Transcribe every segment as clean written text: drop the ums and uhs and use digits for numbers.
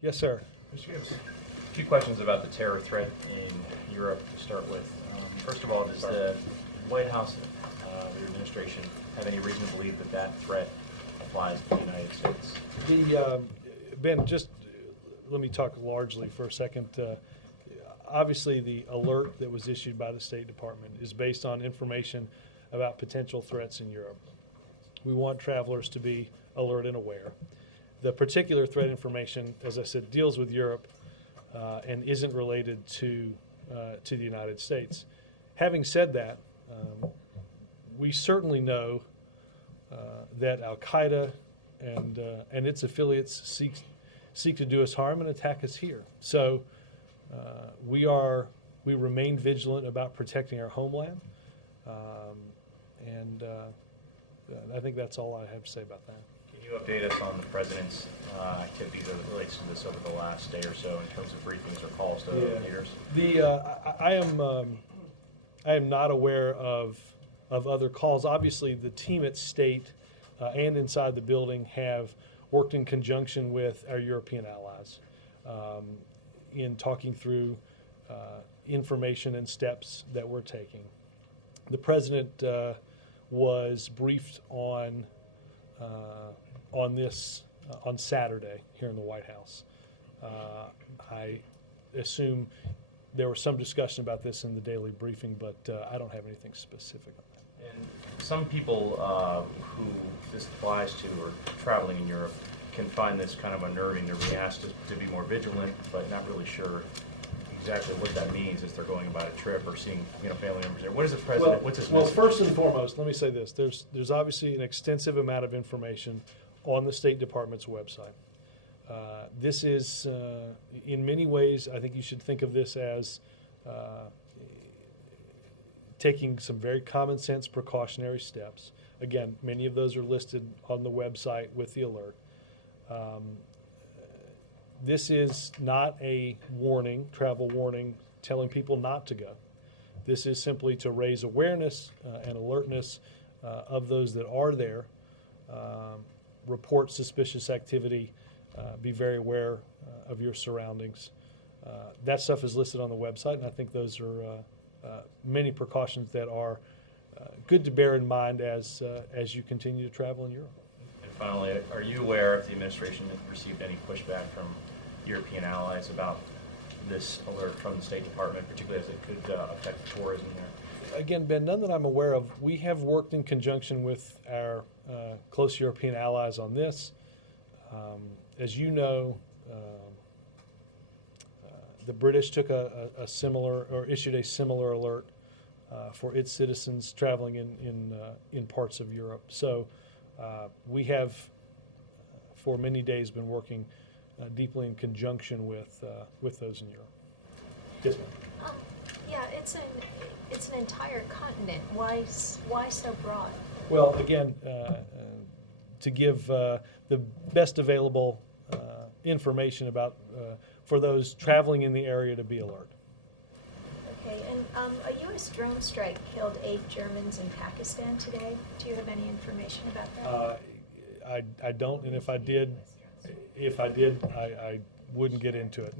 Yes, sir. Mr. Gibbs, a few questions about the terror threat in Europe to start with. First of all, does the White House, the administration, have any reason to believe that that threat applies to the United States? Ben, just let me talk largely for a second. Obviously, the alert that was issued by the State Department is based on information about potential threats in Europe. We want travelers to be alert and aware. The particular threat information, as I said, deals with Europe and isn't related to the United States. Having said that, we certainly know that Al-Qaeda and its affiliates seek to do us harm and attack us here. So we remain vigilant about protecting our homeland, and I think that's all I have to say about that. Can you update us on the President's activities as it relates to this over the last day or so in terms of briefings or calls to leaders? I am not aware of other calls. Obviously, the team at State and inside the building have worked in conjunction with our European allies in talking through information and steps that we're taking. The President was briefed on this on Saturday here in the White House. I assume there was some discussion about this in the daily briefing, but I don't have anything specific on that. And some people who this applies to or traveling in Europe can find this kind of unnerving. They're being asked to be more vigilant, but not really sure exactly what that means as they're going about a trip or seeing family members there. What is the President? What's his message? Well, first and foremost, let me say this: there's obviously an extensive amount of information on the State Department's website. This is, in many ways, I think you should think of this as taking some very common sense precautionary steps. Again, many of those are listed on the website with the alert. This is not a warning, travel warning, telling people not to go. This is simply to raise awareness and alertness of those that are there, report suspicious activity, be very aware of your surroundings. That stuff is listed on the website, and I think those are many precautions that are good to bear in mind as you continue to travel in Europe. And finally, are you aware if the administration received any pushback from European allies about this alert from the State Department, particularly as it could affect tourism there? Again, Ben, none that I'm aware of. We have worked in conjunction with our close European allies on this. As you know, the British took a similar, or issued a similar alert for its citizens traveling in parts of Europe. So we have, for many days, been working deeply in conjunction with those in Europe. Yes, ma'am. Yeah, it's an entire continent. Why so broad? Well, again, to give the best available information about for those traveling in the area to be alert. Okay, and a U.S. drone strike killed 8 Germans in Pakistan today. Do you have any information about that? I don't, and if I did, I wouldn't get into it.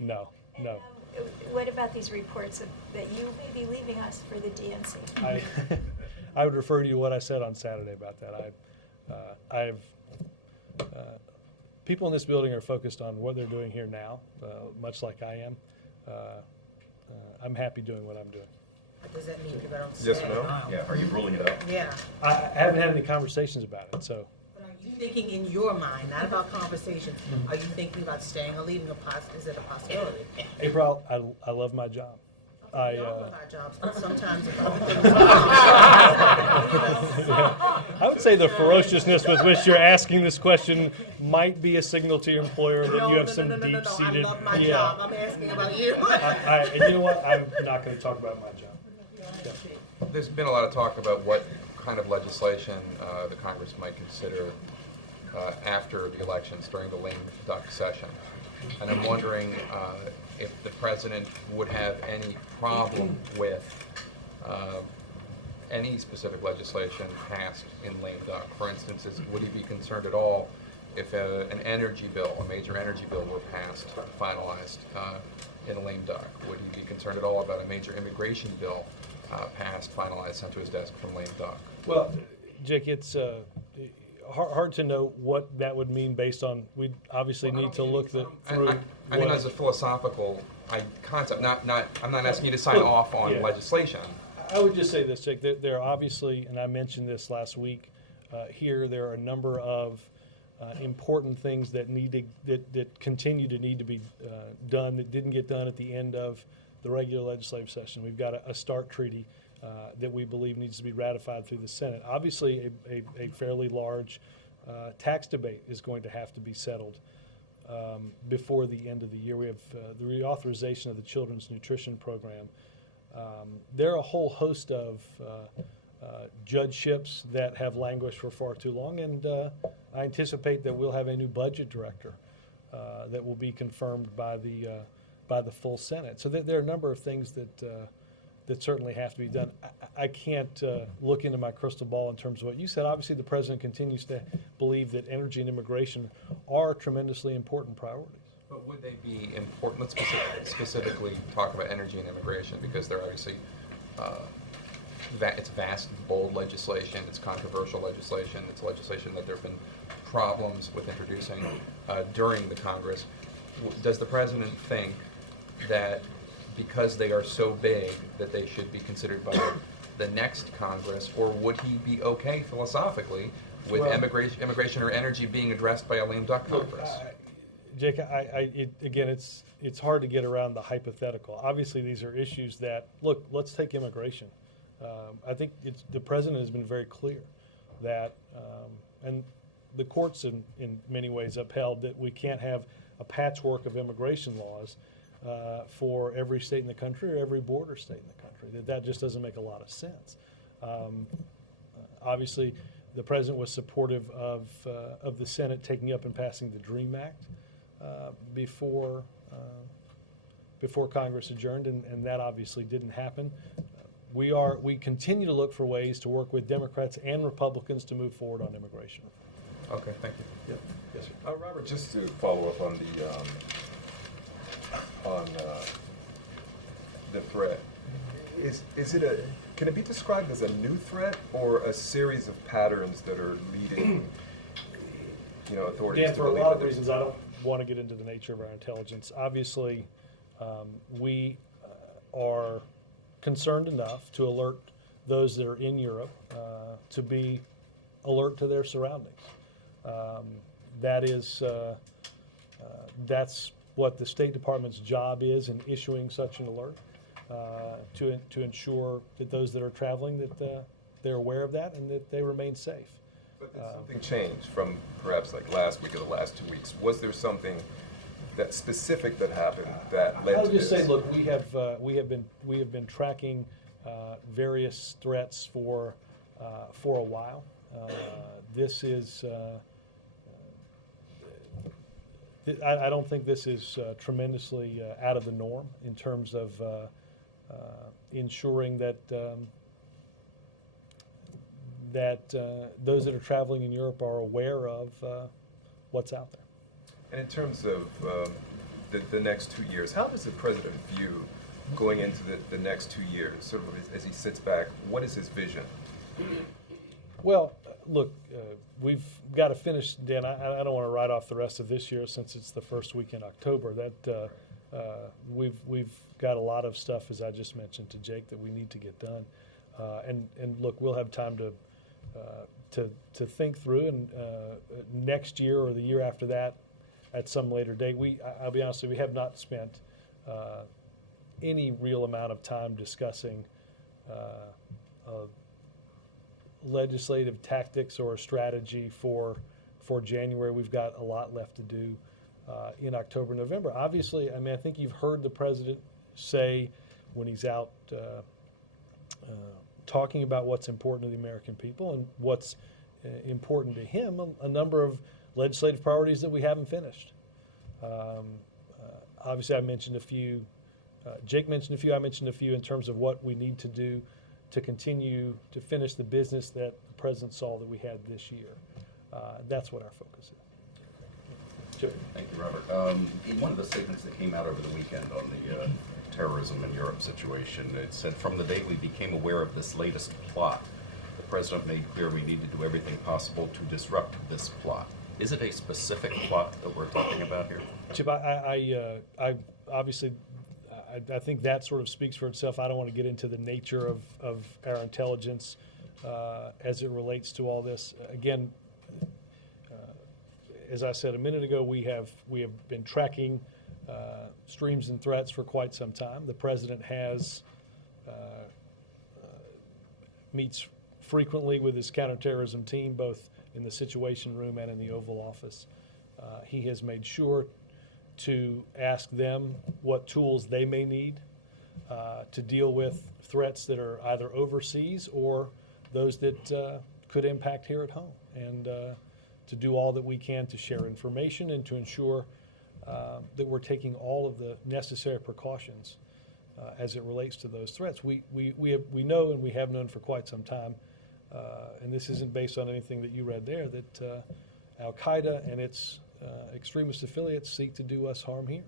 No, no. What about these reports that you may be leaving us for the DNC? I would refer you to what I said on Saturday about that. People in this building are focused on what they're doing here now, much like I am. I'm happy doing what I'm doing. What does that mean? You don't Yes stay? or no? Yeah. Are you ruling it out? Yeah. I haven't had any conversations about it, so. But are you thinking in your mind, not about conversations, are you thinking about staying or leaving? Is it a possibility? April, I love my job. We all love our jobs, but sometimes if other things I would say the ferociousness with which you're asking this question might be a signal to your employer that you have some deep-seated. I love my job. I'm asking about you. And you know what? I'm not going to talk about my job. Yeah. There's been a lot of talk about what kind of legislation the Congress might consider after the elections during the lame duck session. And I'm wondering if the President would have any problem with any specific legislation passed in lame duck. For instance, would he be concerned at all an energy bill, a major energy bill were passed, finalized in a lame duck? Would he be concerned at all about a major immigration bill passed, finalized, sent to his desk from lame duck? Well, Jake, it's hard to know what that would mean based on, we obviously need to look through. I mean, as a philosophical concept, I'm not asking you to sign off on legislation. I would just say this, Jake, there are obviously, and I mentioned this last week, here, there are a number of important things that that continue to need to be done that didn't get done at the end of the regular legislative session. We've got a START treaty that we believe needs to be ratified through the Senate. Obviously, a fairly large tax debate is going to have to be settled before the end of the year. We have the reauthorization of the Children's Nutrition Program. There are a whole host of judgeships that have languished for far too long, and I anticipate that we'll have a new budget director that will be confirmed by the full Senate. So there are a number of things that certainly have to be done. I can't look into my crystal ball in terms of what you said. Obviously, the president continues to believe that energy and immigration are tremendously important priorities. But would they be important? Let's specifically talk about energy and immigration, because they're obviously it's vast, bold legislation. It's controversial legislation. It's legislation that there have been problems with introducing during the Congress. Does the president think that because they are so big that they should be considered by the next Congress, or would he be okay philosophically with immigration or energy being addressed by a lame duck Congress? Jake, again, it's hard to get around the hypothetical. Obviously, these are issues that, look, let's take immigration. I think the president has been very clear that, and the courts in many ways upheld that we can't have a patchwork of immigration laws for every state in the country or every border state in the country. That just doesn't make a lot of sense. Obviously, the president was supportive of the Senate taking up and passing the DREAM Act before Congress adjourned, and that obviously didn't happen. We continue to look for ways to work with Democrats and Republicans to move forward on immigration. Okay, thank you. Yep. Yes, sir. Robert, just to follow up on the threat, can it be described as a new threat or a series of patterns that are leading, authorities Dan, to for a believe lot of that reasons, I don't want to get into the nature of our intelligence. Obviously, we are concerned enough to alert those that are in Europe to be alert to their surroundings. That's what the State Department's job is in issuing such an alert, to ensure that those that are traveling, that they're aware of that and that they remain safe. But did something change from perhaps like last week or the last 2 weeks? Was there something that specific that happened that led to this? I would just say, look, we have been tracking various threats for a while. This is. I don't think this is tremendously out of the norm in terms of ensuring that those that are traveling in Europe are aware of what's out there. And in terms of the next 2 years, how does the president view going into the next 2 years, sort of as he sits back? What is his vision? Well, look, we've got to finish, Dan. I don't want to write off the rest of this year since it's the first week in October. That we've got a lot of stuff, as I just mentioned to Jake, that we need to get done. And look, we'll have time to think through, and next year or the year after that, at some later date. I'll be honest with you, we have not spent any real amount of time discussing legislative tactics or a strategy for January. We've got a lot left to do in October, November. Obviously, I mean, I think you've heard the president say when he's out talking about what's important to the American people and what's important to him, a number of legislative priorities that we haven't finished. Obviously, I mentioned a few. Jake mentioned a few. I mentioned a few in terms of what we need to do to continue to finish the business that the president saw that we had this year. That's what our focus is. Thank you, Robert. In one of the statements that came out over the weekend on the terrorism in Europe situation, it said, from the day we became aware of this latest plot, the President made clear we need to do everything possible to disrupt this plot. Is it a specific plot that we're talking about here? Chip, I obviously, I think that sort of speaks for itself. I don't want to get into the nature of our intelligence as it relates to all this. Again, as I said a minute ago, we have been tracking streams and threats for quite some time. The President has meets frequently with his counterterrorism team, both in the Situation Room and in the Oval Office. He has made sure to ask them what tools they may need to deal with threats that are either overseas or those that could impact here at home, and to do all that we can to share information and to ensure that we're taking all of the necessary precautions as it relates to those threats. We know, and we have known for quite some time, and this isn't based on anything that you read there, that Al-Qaeda and its extremist affiliates seek to do us harm here.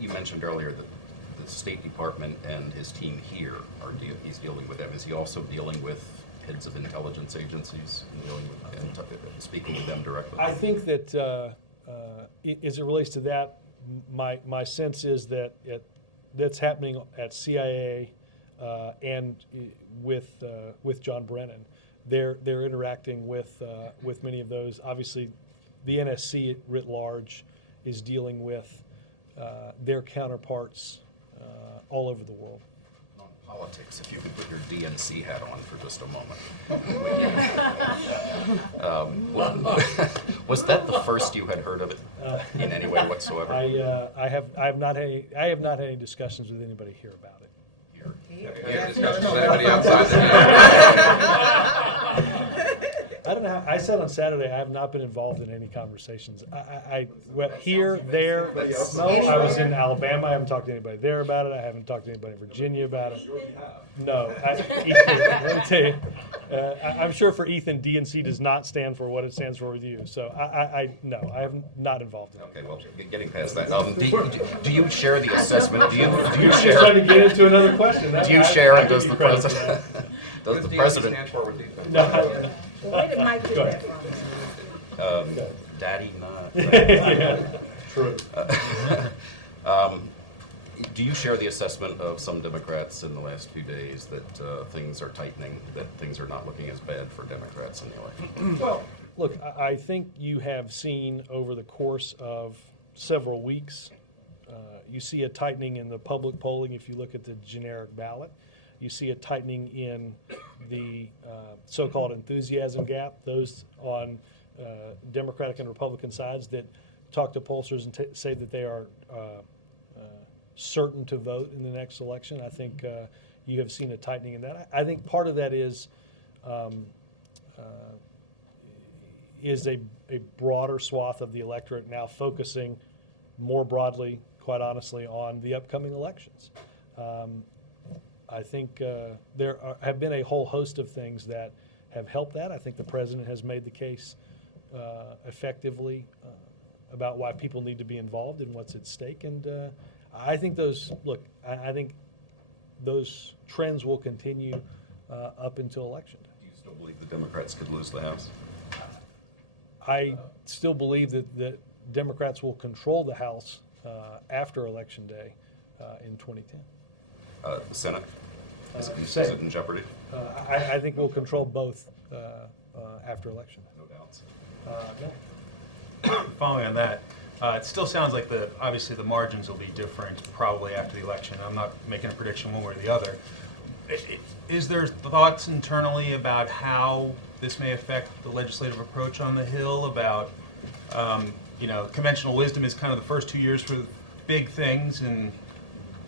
You mentioned earlier that the State Department and his team here he's dealing with them. Is he also dealing with heads of intelligence agencies and dealing with and speaking with them directly? I think that as it relates to that, my sense is that that's happening at CIA and with John Brennan. They're interacting with many of those. Obviously, the NSC writ large is dealing with their counterparts all over the world. On politics, if you could put your DNC hat on for just a moment. Was that the first you had heard of it in any way whatsoever? I have not had any discussions with anybody here about it. Yeah, discussions with anybody outside the I don't know how, I said on Saturday I have not been involved in any conversations. I went here, there. No, I was in Alabama. I haven't talked to anybody there about it. I haven't talked to anybody in Virginia about it. No. Ethan, let me tell you, I'm sure for Ethan, DNC does not stand for what it stands for with you. So no, I am not involved in it. Okay, well, getting past that, do you share the assessment? Do you You're share? trying to get into another question. Do you share, and does give the you credit for president? that. Does the DNC president? stand for with Ethan? No. Where did Mike get Go that ahead. from? Daddy, not. Yeah, true. Do you share the assessment of some Democrats in the last few days that things are tightening, that things are not looking as bad for Democrats in the election? Well, look, I think you have seen over the course of several weeks, you see a tightening in the public polling if you look at the generic ballot. You see a tightening in the so-called enthusiasm gap, those on Democratic and Republican sides that talk to pollsters and say that they are certain to vote in the next election. I think you have seen a tightening in that. I think part of that is a broader swath of the electorate now focusing more broadly, quite honestly, on the upcoming elections. I think there have been a whole host of things that have helped that. I think the president has made the case effectively about why people need to be involved and what's at stake. And I think I think those trends will continue up until Election Day. Do you still believe the Democrats could lose the House? I still believe that Democrats will control the House after Election Day in 2010. The Senate? Is it in jeopardy? I think we'll control both after election. No doubts. No. Following on that, it still sounds like obviously the margins will be different probably after the election. I'm not making a prediction one way or the other. Is there thoughts internally about how this may affect the legislative approach on the Hill? About conventional wisdom is kind of the first 2 years for big things, and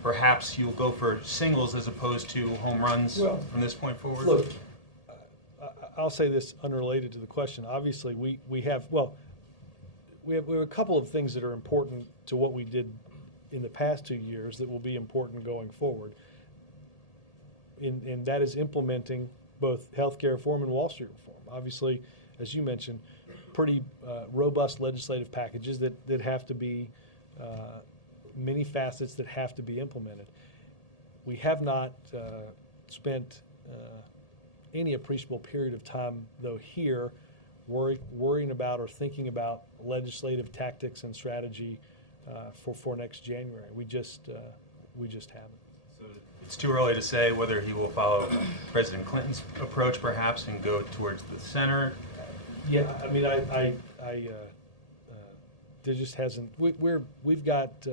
perhaps you'll go for singles as opposed to home runs from this point forward? Look, I'll say this unrelated to the question. Obviously, we have a couple of things that are important to what we did in the past 2 years that will be important going forward. And that is implementing both healthcare reform and Wall Street reform. Obviously, as you mentioned, pretty robust legislative packages that have to be, many facets that have to be implemented. We have not spent any appreciable period of time, though, here worrying about or thinking about legislative tactics and strategy for next January. We just haven't. So it's too early to say whether he will follow President Clinton's approach, perhaps, and go towards the center. Yeah, I mean, there just hasn't. We've got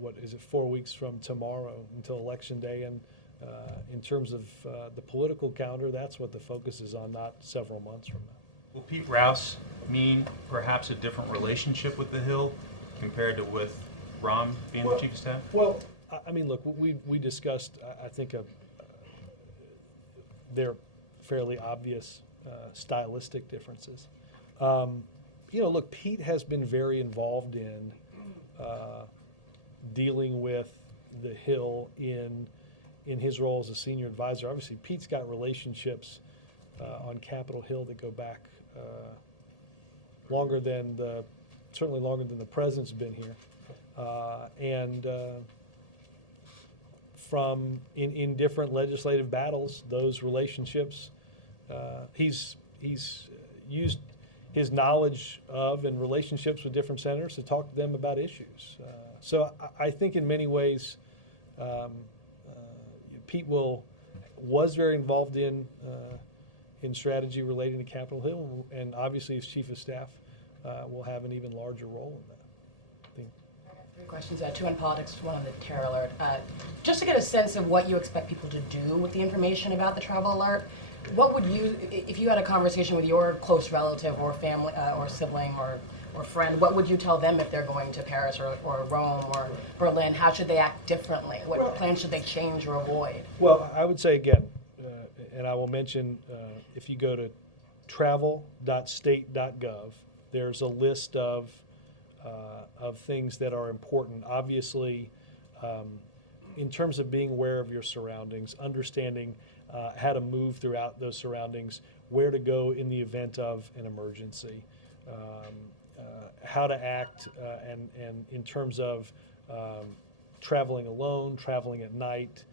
what is it, 4 weeks from tomorrow until Election Day, and in terms of the political calendar, that's what the focus is on, not several months from now. Will Pete Rouse mean perhaps a different relationship with the Hill compared to with Rahm being the chief of staff? Well, I mean, look, we discussed, I think, they're fairly obvious stylistic differences. Look, Pete has been very involved in dealing with the Hill in his role as a senior advisor. Obviously, Pete's got relationships on Capitol Hill that go back certainly longer than the president's been here, and from in different legislative battles, those relationships, he's used his knowledge of and relationships with different senators to talk to them about issues. So I think in many ways, Pete was very involved in strategy relating to Capitol Hill, and obviously as chief of staff will have an even larger role in that. I got 3 questions, 2 on politics, 1 on the terror alert. Just to get a sense of what you expect people to do with the information about the travel alert, what would you, if you had a conversation with your close relative or family or sibling or friend, what would you tell them if they're going to Paris or Rome or Berlin? How should they act differently? What plans should they change or avoid? Well, I would say again, and I will mention, if you go to travel.state.gov, there's a list of things that are important. Obviously, in terms of being aware of your surroundings, understanding how to move throughout those surroundings, where to go in the event of an emergency, how to act, and in terms of traveling alone, traveling at night,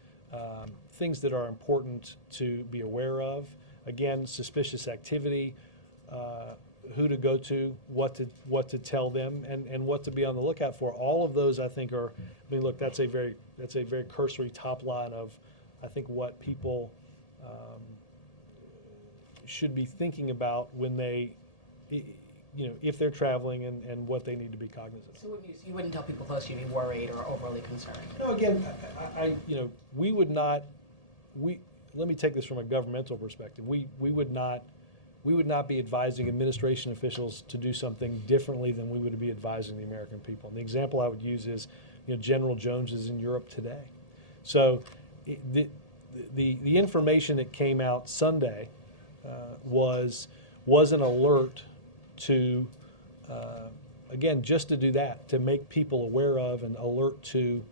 things that are important to be aware of. Again, suspicious activity, who to go to, what to tell them, and what to be on the lookout for. All of those, I think, are. I mean, look, that's a very cursory top line of, I think, what people should be thinking about when they, if they're traveling, and what they need to be cognizant of. So you wouldn't tell people close to you to be worried or overly concerned? No, again, we would not. Let me take this from a governmental perspective. We would not be advising administration officials to do something differently than we would be advising the American people. And the example I would use is, General Jones is in Europe today. So the information that came out Sunday was an alert to, again, just to do that, to make people aware of and alert to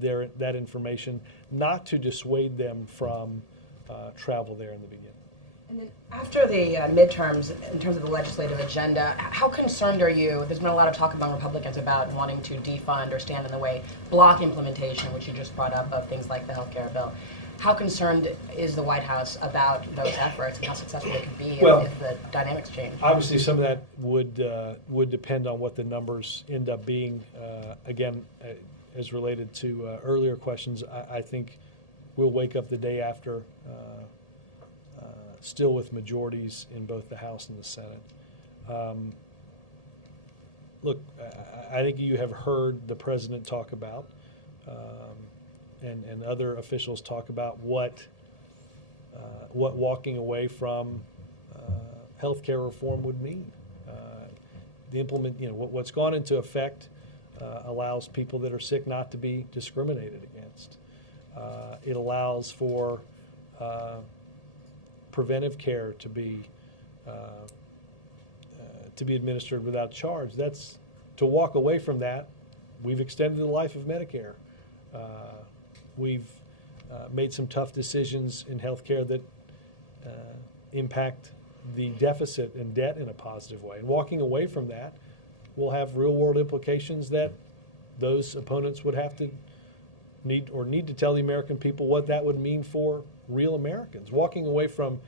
that information, not to dissuade them from travel there in the beginning. And then after the midterms, in terms of the legislative agenda, how concerned are you? There's been a lot of talk among Republicans about wanting to defund or stand in the way, block implementation, which you just brought up, of things like the healthcare bill. How concerned is the White House about those efforts and how successful they could be if the dynamics change? Obviously, some of that would depend on what the numbers end up being. Again, as related to earlier questions, I think we'll wake up the day after still with majorities in both the House and the Senate. Look, I think you have heard the president talk about, and other officials talk about what walking away from healthcare reform would mean. What's gone into effect allows people that are sick not to be discriminated against. It allows for preventive care to be administered without charge. That's to walk away from that. We've extended the life of Medicare. We've made some tough decisions in healthcare that impact the deficit and debt in a positive way. And walking away from that will have real-world implications that those opponents would have to need to tell the American people what that would mean for real Americans. Walking away from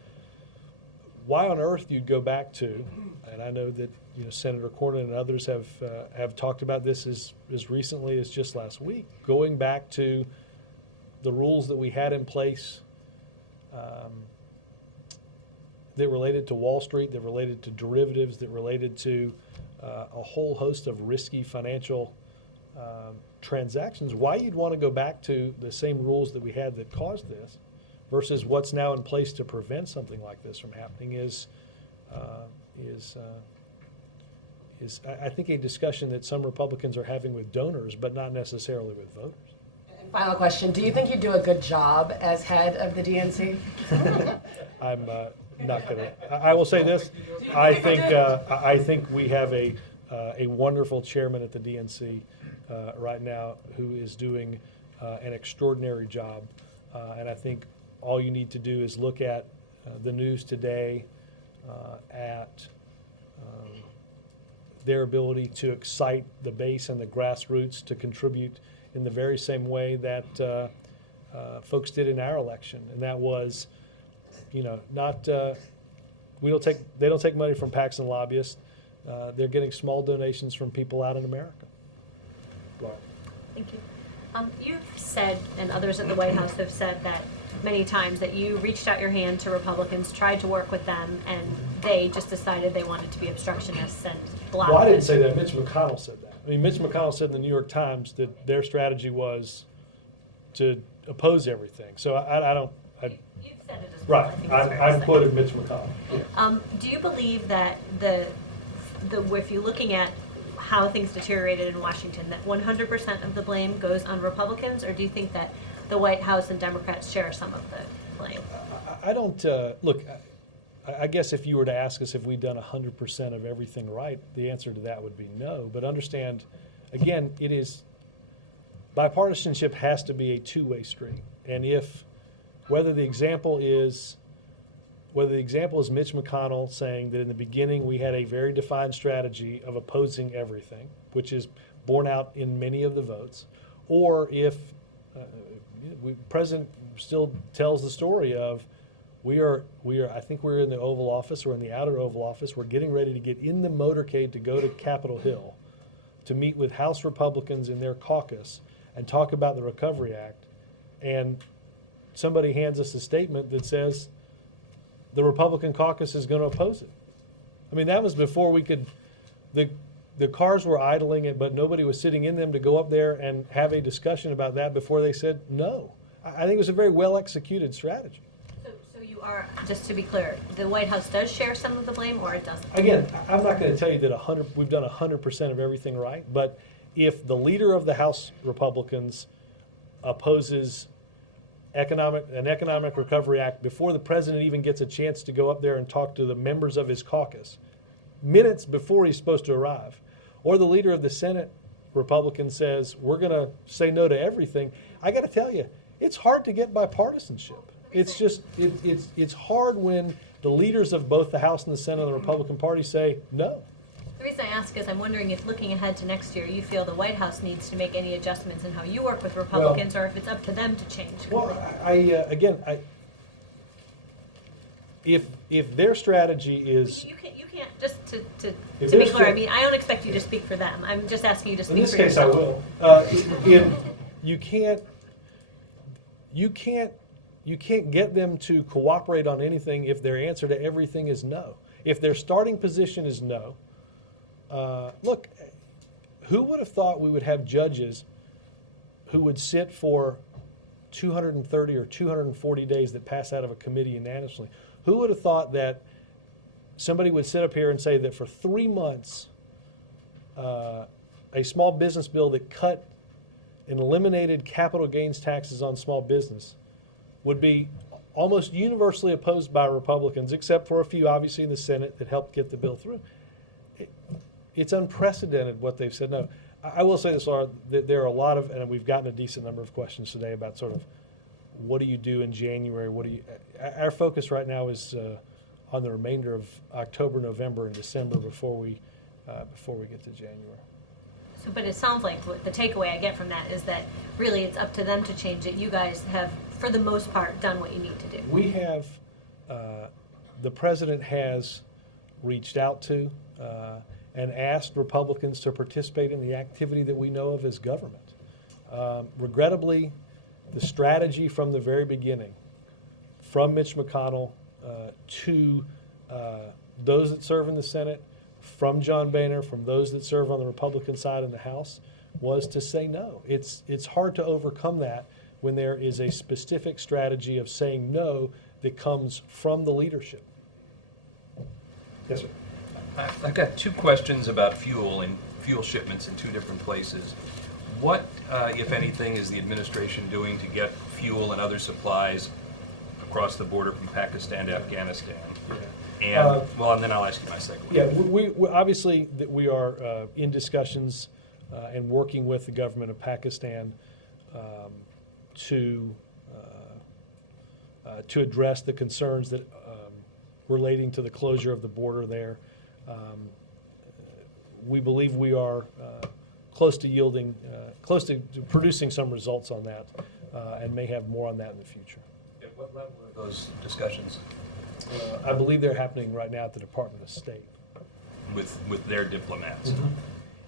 why on earth you'd go back to, and I know that Senator Cornyn and others have talked about this as recently as just last week, going back to the rules that we had in place that related to Wall Street, that related to derivatives, that related to a whole host of risky financial transactions. Why you'd want to go back to the same rules that we had that caused this versus what's now in place to prevent something like this from happening is I think a discussion that some Republicans are having with donors, but not necessarily with voters. And final question, do you think you do a good job as head of the DNC? I'm not going to. I will say this. I think we have a wonderful chairman at the DNC right now who is doing an extraordinary job. And I think all you need to do is look at the news today, at their ability to excite the base and the grassroots to contribute in the very same way that folks did in our election, and that was, not they don't take money from PACs and lobbyists. They're getting small donations from people out in America. Laura. Thank you. You've said, and others at the White House have said that many times, that you reached out your hand to Republicans, tried to work with them, and they just decided they wanted to be obstructionists and block. Well, I didn't say that. Mitch McConnell said that. I mean, Mitch McConnell said in the New York Times that their strategy was to oppose everything. So I don't. You've said it as well. Right. I think I've quoted Mitch McConnell. Yeah. Do you believe that if you're looking at how things deteriorated in Washington, that 100% of the blame goes on Republicans, or do you think that the White House and Democrats share some of the blame? I don't look. I guess if you were to ask us if we've done 100% of everything right, the answer to that would be no. But understand, again, it is bipartisanship has to be a two-way street, and whether the example is Mitch McConnell saying that in the beginning we had a very defined strategy of opposing everything, which is borne out in many of the votes, or if the president still tells the story of I think we're in the Oval Office or in the outer Oval Office. We're getting ready to get in the motorcade to go to Capitol Hill to meet with House Republicans in their caucus and talk about the Recovery Act. And somebody hands us a statement that says the Republican caucus is going to oppose it. I mean, that was before we could, the cars were idling, but nobody was sitting in them to go up there and have a discussion about that before they said no. I think it was a very well executed strategy. So you are, just to be clear, the White House does share some of the blame, or it doesn't? Again, I'm not going to tell you that we've done 100% of everything right, but if the leader of the House Republicans opposes an economic recovery act before the president even gets a chance to go up there and talk to the members of his caucus, minutes before he's supposed to arrive, or the leader of the Senate Republican says we're going to say no to everything, I got to tell you, it's hard to get bipartisanship. It's just it's hard when the leaders of both the House and the Senate and the Republican Party say no. The reason I ask is I'm wondering if, looking ahead to next year, you feel the White House needs to make any adjustments in how you work with Republicans, or if it's up to them to change. Well, if their strategy is, you can't just to If be there's clear. I stra- mean, I don't expect you to speak for them. I'm just asking you to speak in this for case, I yourself. will. You can't get them to cooperate on anything if their answer to everything is no. If their starting position is no, look, who would have thought we would have judges who would sit for 230 or 240 days that pass out of a committee unanimously? Who would have thought that somebody would sit up here and say that for 3 months, a small business bill that cut and eliminated capital gains taxes on small business would be almost universally opposed by Republicans, except for a few, obviously, in the Senate that helped get the bill through. It's unprecedented what they've said no. I will say this, Laura, that there are a lot of, and we've gotten a decent number of questions today about sort of what do you do in January? Our focus right now is on the remainder of October, November, and December before we get to January. So, but it sounds like what the takeaway I get from that is that really it's up to them to change it. You guys have, for the most part, done what you need to do. We have, the president has reached out to and asked Republicans to participate in the activity that we know of as government. Regrettably, the strategy from the very beginning, from Mitch McConnell to those that serve in the Senate, from John Boehner, from those that serve on the Republican side in the House, was to say no. It's hard to overcome that when there is a specific strategy of saying no that comes from the leadership. Yes, sir. I've got two questions about fuel and fuel shipments in two different places. What, if anything, is the administration doing to get fuel and other supplies across the border from Pakistan to Afghanistan? And and then I'll ask you my second one. Yeah, we obviously that we are in discussions and working with the government of Pakistan to address the concerns that relating to the closure of the border there. We believe we are close to producing some results on that, and may have more on that in the future. At what level are those discussions? I believe they're happening right now at the Department of State. With their diplomats. Mm-hmm.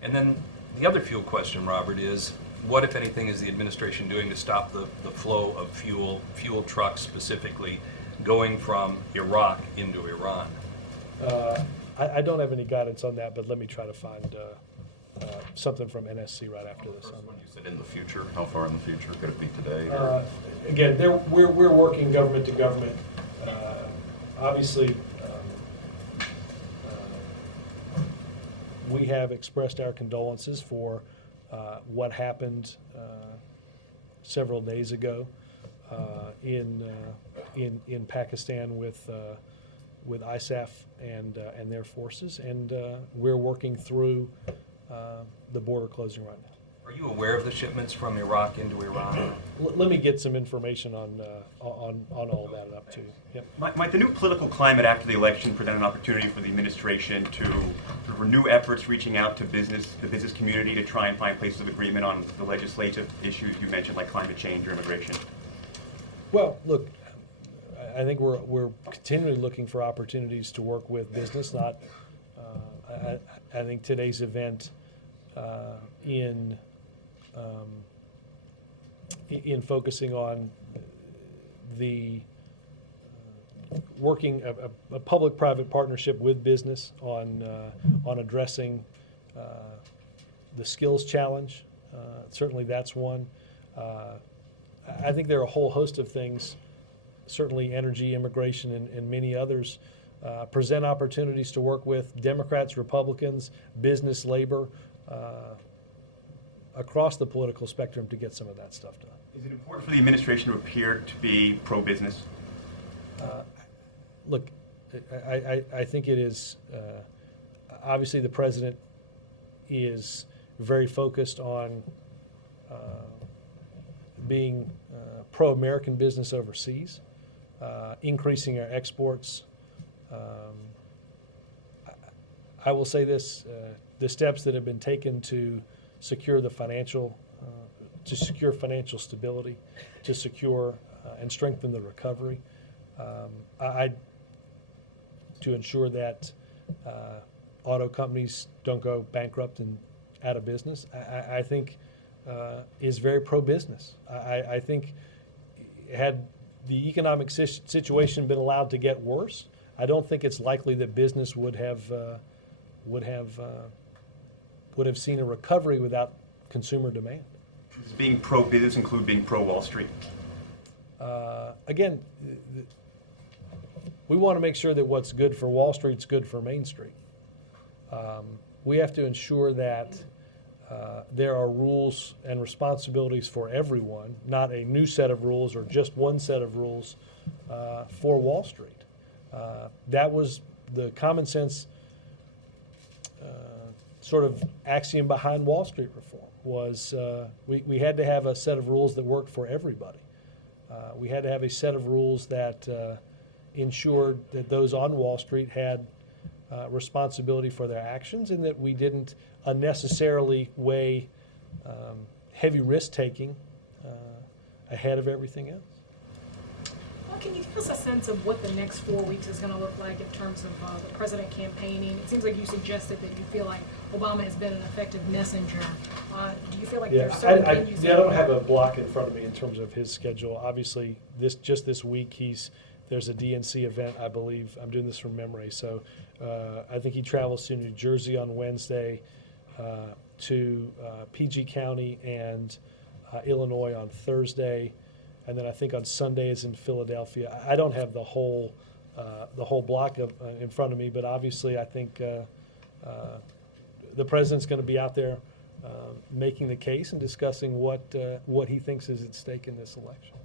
And then the other fuel question, Robert, is what, if anything, is the administration doing to stop the flow of fuel trucks specifically, going from Iraq into Iran? I don't have any guidance on that, but let me try to find something from NSC right after this. First one you said in the future. How far in the future? Could it be today? Again, we're working government to government. Obviously, we have expressed our condolences for what happened several days ago in Pakistan with ISAF and their forces, and we're working through the border closing right now. Are you aware of the shipments from Iraq into Iran? Let me get some information on all that up to you. Yep. Might the new political climate after the election present an opportunity for the administration to renew efforts reaching out to the business community to try and find places of agreement on the legislative issues you mentioned, like climate change or immigration? Well, look, I think we're continually looking for opportunities to work with business. Not, I think today's event in focusing on the working a public-private partnership with business on addressing the skills challenge. Certainly, that's one. I think there are a whole host of things. Certainly, energy, immigration, and many others present opportunities to work with Democrats, Republicans, business, labor, across the political spectrum to get some of that stuff done. Is it important for the administration to appear to be pro-business? Look, I think it is, obviously the president is very focused on being pro-American business overseas, increasing our exports. I will say this, the steps that have been taken to secure the financial stability, to secure and strengthen the recovery, to ensure that auto companies don't go bankrupt and out of business, I think is very pro-business. I think had the economic situation been allowed to get worse, I don't think it's likely that business would have seen a recovery without consumer demand. Does being pro-business include being pro-Wall Street? Again, we want to make sure that what's good for Wall Street's good for Main Street. We have to ensure that there are rules and responsibilities for everyone, not a new set of rules or just one set of rules for Wall Street. That was the common sense sort of axiom behind Wall Street reform, was we had to have a set of rules that worked for everybody. We had to have a set of rules that ensured that those on Wall Street had responsibility for their actions, and that we didn't unnecessarily weigh heavy risk-taking ahead of everything else. Well, can you give us a sense of what the next 4 weeks is going to look like in terms of the president campaigning? It seems like you suggested that you feel like Obama has been an effective messenger. Do you feel like there's certain venues? I don't have a block in front of me in terms of his schedule. Obviously, this week there's a DNC event, I believe. I'm doing this from memory, so I think he travels to New Jersey on Wednesday, to PG County and Illinois on Thursday, and then I think on Sunday is in Philadelphia. I don't have the whole block in front of me, but obviously I think the president's going to be out there making the case and discussing what he thinks is at stake in this election.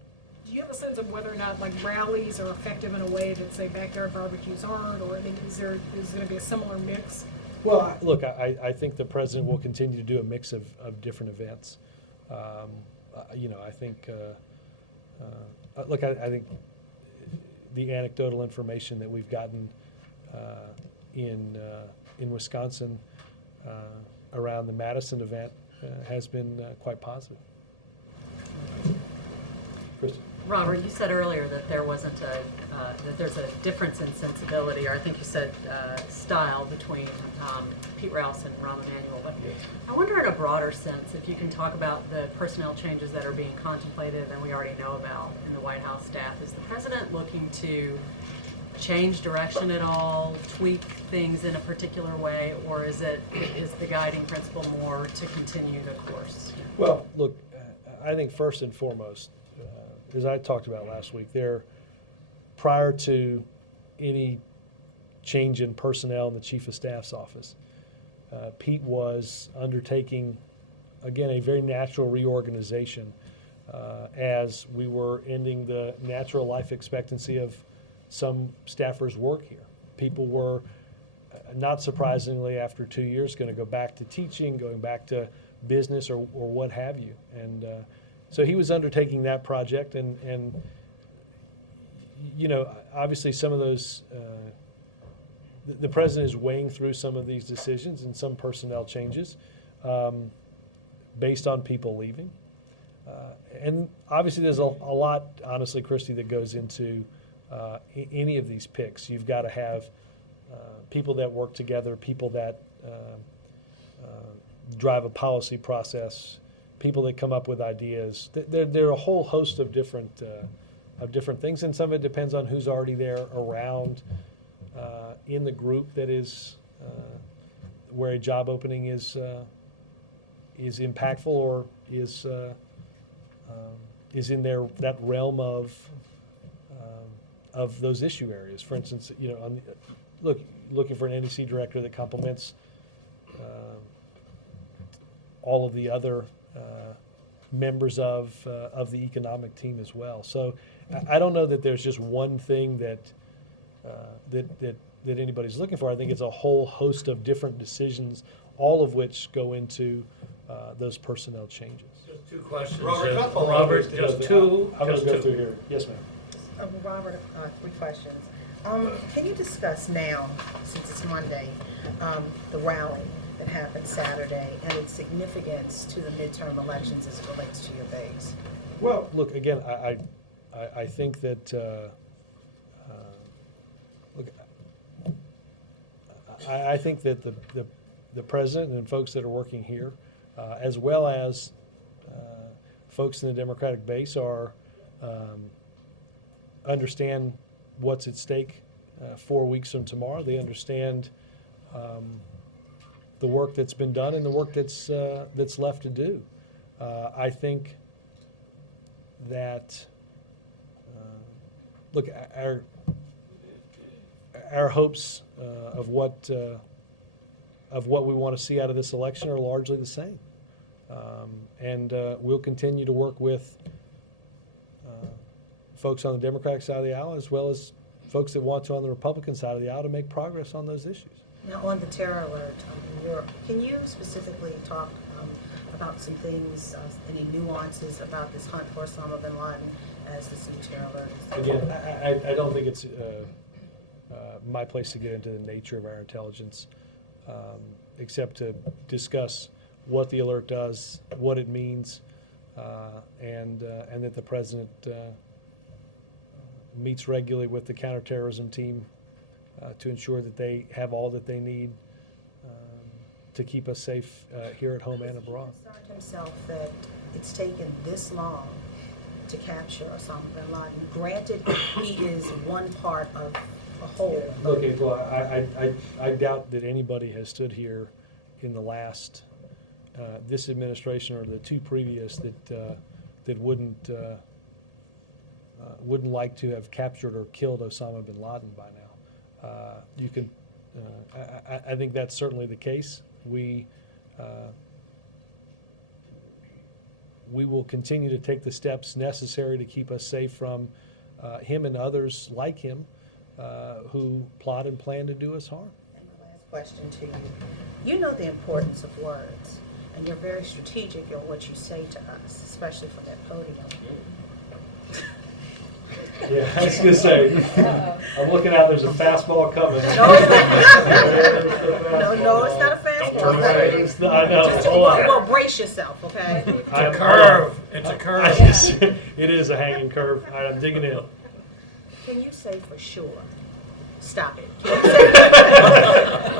Do you have a sense of whether or not like rallies are effective in a way that, say, backyard barbecues aren't, or I mean, is going to be a similar mix? Well, look, I think the president will continue to do a mix of different events. I think, I think the anecdotal information that we've gotten in Wisconsin around the Madison event has been quite positive. Kristen? Robert, you said earlier that there wasn't that there's a difference in sensibility, or I think you said style between Pete Rouse and Rahm Emanuel. But I wonder in a broader sense if you can talk about the personnel changes that are being contemplated and we already know about in the White House staff. Is the president looking to change direction at all, tweak things in a particular way, or is the guiding principle more to continue the course? Well, look, I think first and foremost, as I talked about last week, prior to any change in personnel in the Chief of Staff's office, Pete was undertaking, again, a very natural reorganization as we were ending the natural life expectancy of some staffers' work here. People were, not surprisingly, after 2 years, going to go back to teaching, going back to business or what have you. And so he was undertaking that project, and obviously some of those, the president is weighing through some of these decisions and some personnel changes based on people leaving. And obviously there's a lot, honestly, Christy, that goes into any of these picks. You've got to have people that work together, people that drive a policy process, people that come up with ideas. There are a whole host of different things, and some of it depends on who's already there around in the group that is where a job opening is impactful or is in that realm of those issue areas. For instance, looking for an NEC director that complements all of the other members of the economic team as well. So I don't know that there's just one thing that anybody's looking for. I think it's a whole host of different decisions, all of which go into those personnel changes. Just two questions. Robert, just two. I'm going to go through here. Yes, ma'am. Robert, 3 questions. Can you discuss now, since it's Monday, the rally that happened Saturday and its significance to the midterm elections as it relates to your base? Well, look, again, I think that I think that the president and folks that are working here, as well as folks in the Democratic base, are understand what's at stake 4 weeks from tomorrow. They understand the work that's been done and the work that's left to do. I think that look, our hopes of what we want to see out of this election are largely the same, and we'll continue to work with folks on the Democratic side of the aisle as well as folks that want to on the Republican side of the aisle to make progress on those issues. Now, on the terror alert in Europe, can you specifically talk about some things, any nuances about this hunt for Osama bin Laden, as this new terror alert is? Again, I don't think it's my place to get into the nature of our intelligence, except to discuss what the alert does, what it means, and that the president meets regularly with the counterterrorism team to ensure that they have all that they need to keep us safe here at home and abroad. He concerned himself that it's taken this long to capture Osama bin Laden. Granted, he is one part of a whole. Okay, well, I doubt that anybody has stood here in the last, this administration or the two previous that wouldn't like to have captured or killed Osama bin Laden by now. You can, I think that's certainly the case. We will continue to take the steps necessary to keep us safe from him and others like him who plot and plan to do us harm. And my last question to you. You know the importance of words, and you're very strategic in what you say to us, especially from that podium. Yeah, I was going to say, I'm looking out, there's a fastball coming. No, it's not a fastball. I know. Just Hold on. well, brace yourself, okay? It's a curve. It's a curve. It is a hanging curve. All right, I'm digging in. Can you say for sure? Stop it.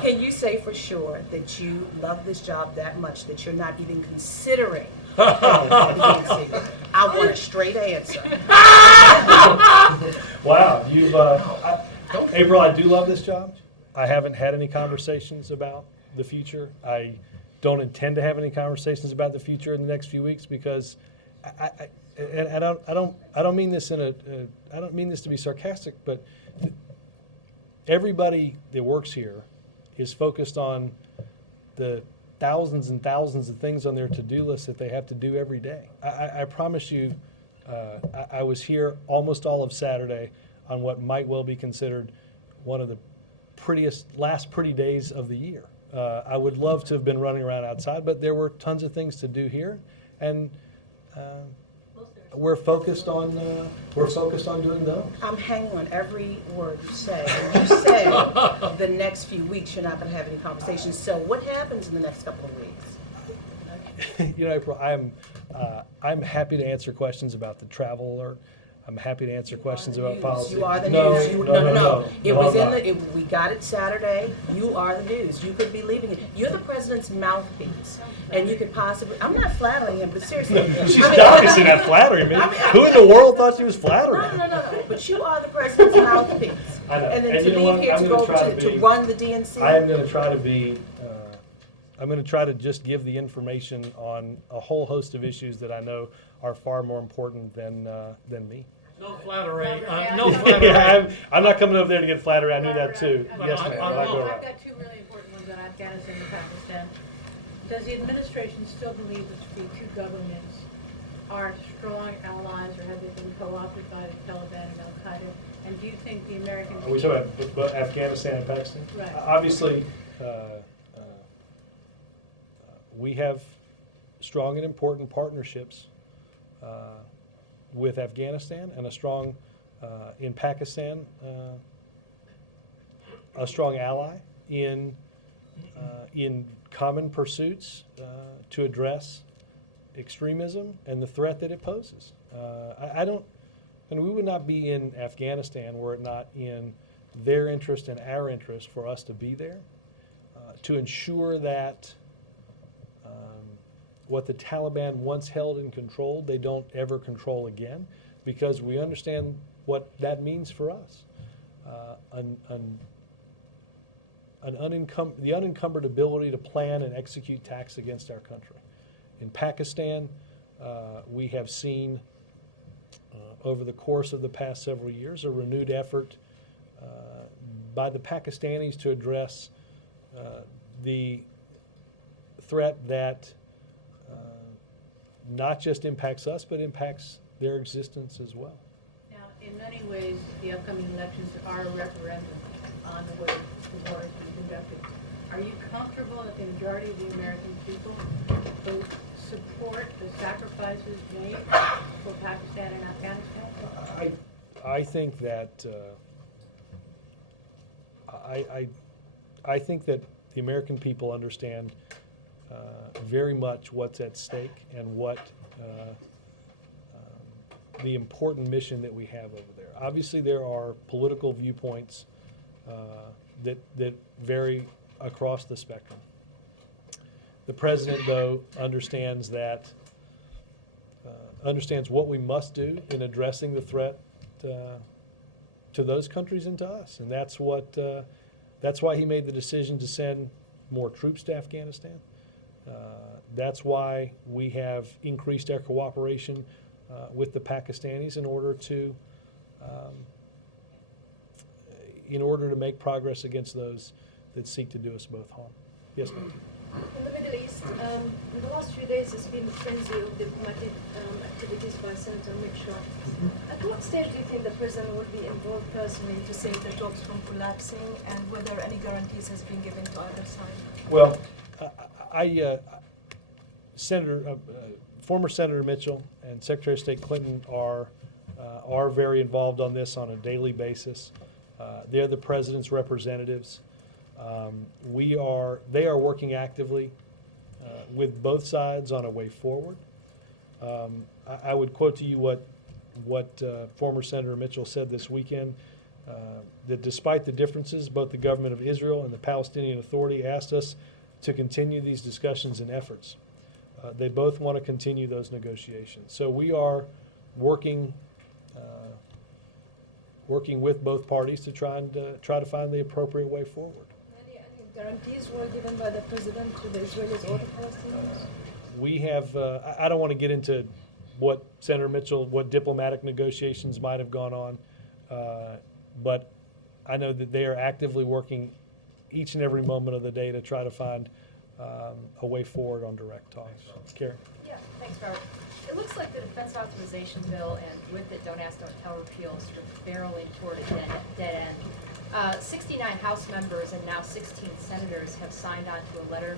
Can you say for sure that you love this job that much that you're not even considering? I want a straight answer. Wow, you've April, I do love this job. I haven't had any conversations about the future. I don't intend to have any conversations about the future in the next few weeks because I don't mean this I don't mean this to be sarcastic, but everybody that works here is focused on the thousands and thousands of things on their to-do list that they have to do every day. I promise you, I was here almost all of Saturday on what might well be considered one of the last pretty days of the year. I would love to have been running around outside, but there were tons of things to do here, and we're focused on doing those. I'm hanging on every word you say. And you say the next few weeks you're not going to have any conversations. So what happens in the next couple of weeks? You know, April, I'm happy to answer questions about the travel alert. I'm happy to answer questions about policy. You are the No, news. no. It was in the. We got it Saturday. You are the news. You could be leaving it. You're the president's mouthpiece, and you could possibly. I'm not flattering him, but seriously. She's obviously not flattering me. Who in the world thought she was flattering me? No. But you are the president's mouthpiece. I know. And then And to you know leave what? here I'm to gonna go try to to be- run the DNC. I am going to try to be. I'm going to try to just give the information on a whole host of issues that I know are far more important than me. No flattery. No flattery. Yeah, I'm not coming over there to get flattered. I knew that too. Yes, ma'am. But I go I've around. got two really important ones on Afghanistan and Pakistan. Does the administration still believe that the two governments are strong allies, or have they been co-opted by the Taliban and Al-Qaeda? And do you think the American... Are we talking about Afghanistan and Pakistan? Right. Obviously, we have strong and important partnerships with Afghanistan and a strong, in Pakistan, a strong ally in common pursuits to address extremism and the threat that it poses. And we would not be in Afghanistan were it not in their interest and our interest for us to be there, to ensure that what the Taliban once held and controlled, they don't ever control again, because we understand what that means for us. The unencumbered ability to plan and execute attacks against our country. In Pakistan, we have seen over the course of the past several years a renewed effort by the Pakistanis to address the threat that not just impacts us, but impacts their existence as well. Now, in many ways, the upcoming elections are a referendum on the way the war is being conducted. Are you comfortable that the majority of the American people both support weren't the sacrifices made for Pakistan and Afghanistan? I think that I think that the American people understand very much what's at stake and what the important mission that we have over there. Obviously, there are political viewpoints that vary across the spectrum. The president, though, understands what we must do in addressing the threat to those countries and to us, and that's why he made the decision to send more troops to Afghanistan. That's why we have increased our cooperation with the Pakistanis in order to make progress against those that seek to do us both harm. Yes, ma'am. In the Middle East, in the last few days, there's been a frenzy of diplomatic activities by Senator Mitchell. At what stage do you think the president will be involved personally to save the talks from collapsing, and whether any guarantees has been given to either side? Well, former Senator Mitchell and Secretary of State Clinton are very involved on this on a daily basis. They're the president's representatives. They are working actively with both sides on a way forward. I would quote to you what former Senator Mitchell said this weekend, that despite the differences, both the government of Israel and the Palestinian Authority asked us to continue these discussions and efforts. They both want to continue those negotiations. So we are working with both parties to try to find the appropriate way forward. Any guarantees were given by the president to the Israelis or the Palestinians? We have, I don't want to get into what Senator Mitchell, what diplomatic negotiations might have gone on, but I know that they are actively working each and every moment of the day to try to find a way forward on direct talks. Karen? Yeah, thanks, Robert. It looks like the defense authorization bill and with it Don't Ask, Don't Tell repeal is sort of barreling toward a dead end. 69 House members and now 16 senators have signed on to a letter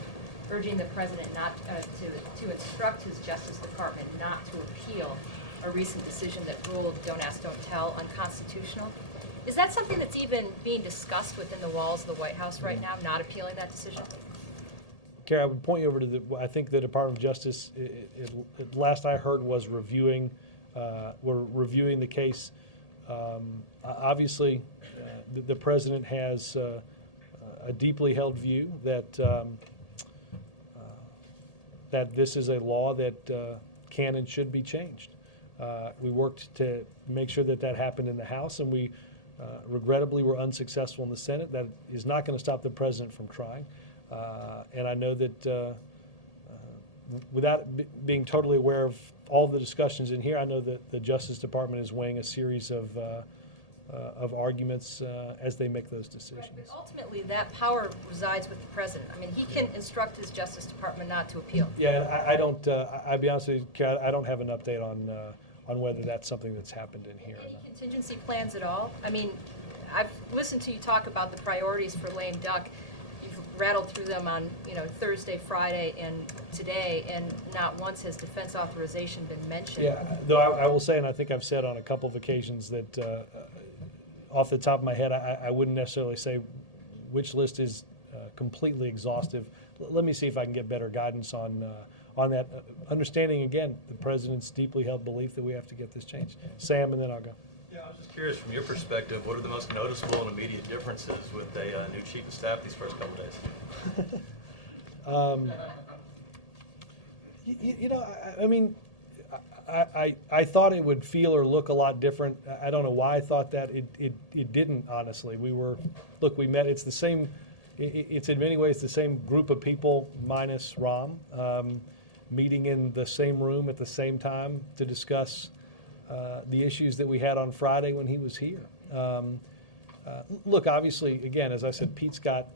urging the president not to instruct his Justice Department not to appeal a recent decision that ruled Don't Ask, Don't Tell unconstitutional. Is that something that's even being discussed within the walls of the White House right now, not appealing that decision? Karen, I would point you over to I think the Department of Justice, last I heard, was reviewing the case. Obviously, the president has a deeply held view that that this is a law that can and should be changed. We worked to make sure that happened in the House, and we regrettably were unsuccessful in the Senate. That is not going to stop the president from trying. And I know that without being totally aware of all the discussions in here, I know that the Justice Department is weighing a series of arguments as they make those decisions. Right, but ultimately, that power resides with the president. I mean, he can instruct his Justice Department not to appeal. Yeah, I don't. I'll be honest with you, Karen, I don't have an update on whether that's something that's happened in here. Any contingency plans at all? I mean, I've listened to you talk about the priorities for lame duck. You've rattled through them on, Thursday, Friday, and today, and not once has defense authorization been mentioned. Yeah, though I will say, and I think I've said on a couple of occasions that off the top of my head, I wouldn't necessarily say which list is completely exhaustive. Let me see if I can get better guidance on that. Understanding, again, the president's deeply held belief that we have to get this changed. Sam, and then I'll go. Yeah, I was just curious, from your perspective, what are the most noticeable and immediate differences with a new chief of staff these first couple days? I thought it would feel or look a lot different. I don't know why I thought that. It didn't, honestly. We met. It's the same. It's in many ways the same group of people minus Ram, meeting in the same room at the same time to discuss the issues that we had on Friday when he was here. Look, obviously, again, as I said, Pete's got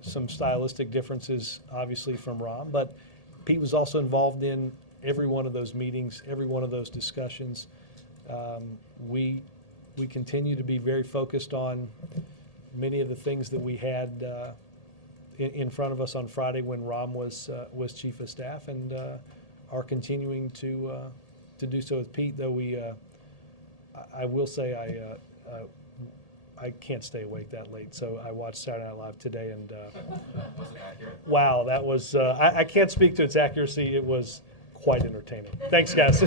some stylistic differences, obviously, from Ram, but Pete was also involved in every one of those meetings, every one of those discussions. We continue to be very focused on many of the things that we had in front of us on Friday when Ram was chief of staff, and are continuing to do so with Pete, though I will say I can't stay awake that late, so I watched Saturday Night Live today, and wow, that was I can't speak to its accuracy. It was quite entertaining. Thanks, guys.